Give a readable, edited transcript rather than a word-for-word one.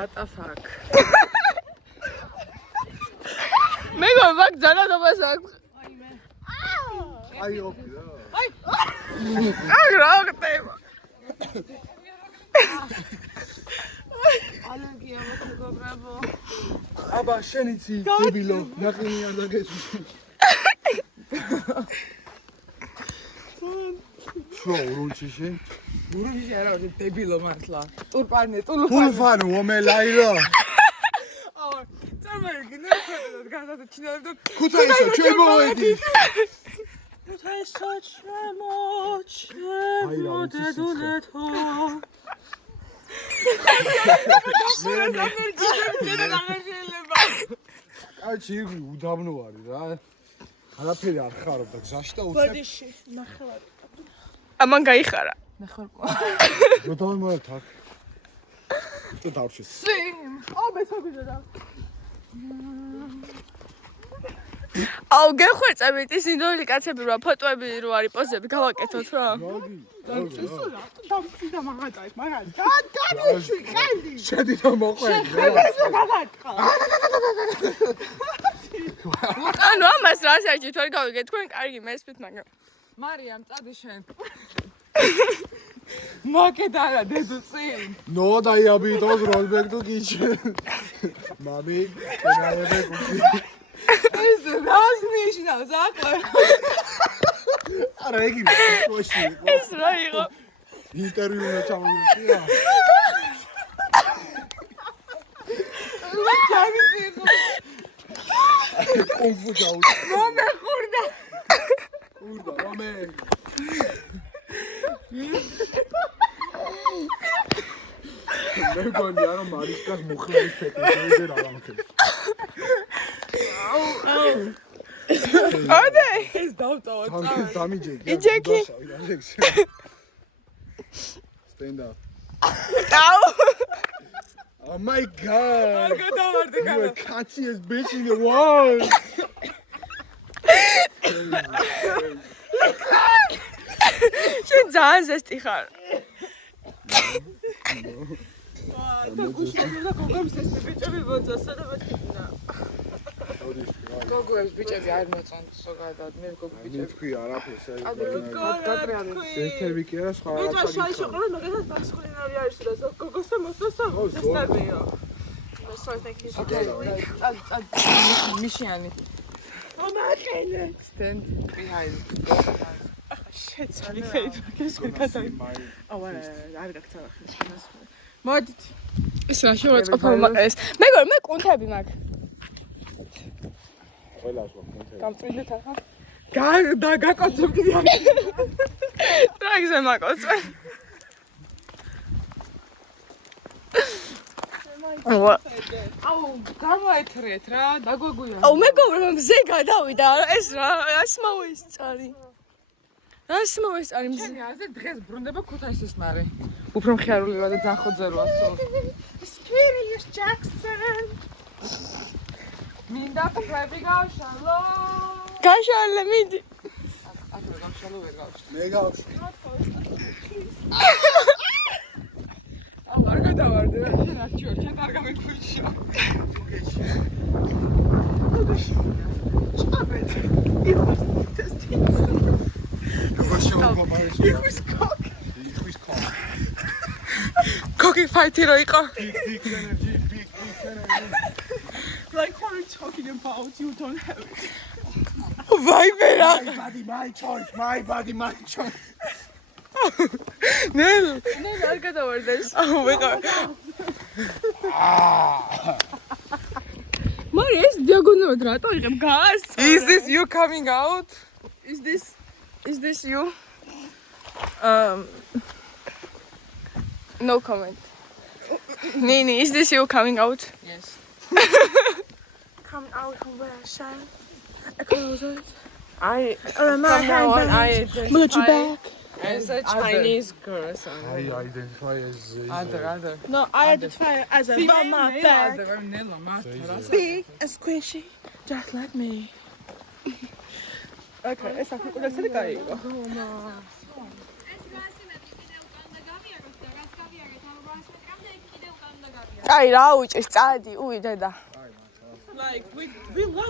What the fuck? მეგო მაგ ძალადობას აქვს. აი ოფი რა. რა ხდება? ალერგია მოგობრებო. აბა შენიცი დებილო ნახინი არ დაგეცი. შო ურუნჩიში? ურუნჩიში არა ვარ დებილო მართლა. ტულფანი. ტულფანი ომელაირო. აუ, წარმოგიდგენთ გადადა ჩინელებდა. ქუთაისო ჩემოედი. ქუთაისო ჩემოდედუნეთო. კაცი უდაბნო არის რა. არაფერი არ ხარო და გზაში და უცებ. ბოდიში ნახევარი. ამან გაიხარა. ნახევარი. როდავმოთ აქ. თუ დავშის. სიმ. ო მესოგიზა. აუ გეხვეწებით ის ინდოელი კაცები რა ფოტოები რო არის პოზები გავაკეთოთ რა. დამციდა მაგათაის მაგათ. გადაიშვი ხელი. შედი და მოყვები რა. გადააკრა. ანუ ამას რა საჭიროა თორე გავიგე თქვენ კარგი მესმით მაგრამ მარიამ წადი შენ. მაკედარა დედო წინ. ნო დაიაბიტოს როლბეკ თუ გიჩე. მამი, კენაებე გუჩი. ეს რას ნიშნავს აკლა? არა იგი მოში. ეს რა იყო? ინტერვიუ უნდა ჩამოვიდე. გამიწიღო. კონფუ გაუ. მომე ხურდა. ხურდა, მომე. მე გონი არა მარიშკას მოხლის ფეტე რა ამხელს. ოდე ეს დავტოვა წავ. დამიჯექი. იჯექი. Stand up. აუ Oh my god. არ გადავარდი You განა. are catchiest bitch in the world. შენ ძალიან ზესტი ხარ. და გუშინდა გოგოებს ეს ბიჭები მოწა სადაც იქნა. გოგოებს ბიჭები არ მოწან ზოგადად მე გოგო მე ბიჭები. თქვი არაფერს აი. გატრიალე. ერთები კი არა სხვა ბიჭო რაღაცა. შაი შეყრა მაგალითად მასკულინური არის და გოგოსა მოწასა ესტარბეო. Sorry, thank you. Okay. მიშიანი. მომაყენე. Stand behind. შეცალი ფეიქს გადაი. აუ არ გაქცევა ხის. მოდით. ის რა შევაწყობ ეს. მეგობრ მე კუნთები მაქვს. ყველას ვაკეთებ. გამწვიდეთ ახლა. და გაკოცებ კიდე. ტრაგზე მაკოცე. აუ გამოეთრეთ რა დაგვაგვია. აუ მეგობრებო მზე გადავიდა ეს რა რას მოისწარი. რას მოისწარი მზე. ჩემი აზრით დღეს ბრუნდება ქუთაისის მარი. უფრო მხიარული ვარ და ძალიან ხოძეროა სულ. Sirius Jackson. მინდა ფრები გავშალო. გაშალე მიდი. ახლა გავშალო ვერ გავშალო. მე გავში. აუ არ გადავარდე რა შენ არჩიო შენ არ გამიქვიშო. ჭაბეთ. Ikvis cock. Cookie fight-ი რო იყო. Big energy, big energy. Like what are you talking about? You don't have it. ვაიბერა. My body, my choice. ნელ არ გადავარდეს. აუ ვეღარ. მარი ეს დიაგონალურად რატო იღებ გას? Is this you coming out? Is this you? No comment. Nini, is this you coming out? Yes. Coming out from where, Shine? A closet. I my I Put you back. as a Chinese girl. I identify as Other. No, I identify as a mama back. Big and squishy, just like me. Okay, ეს ახლა კულექსელი გაიგო. კაი რა უჭირს წადი უი დედა Like we like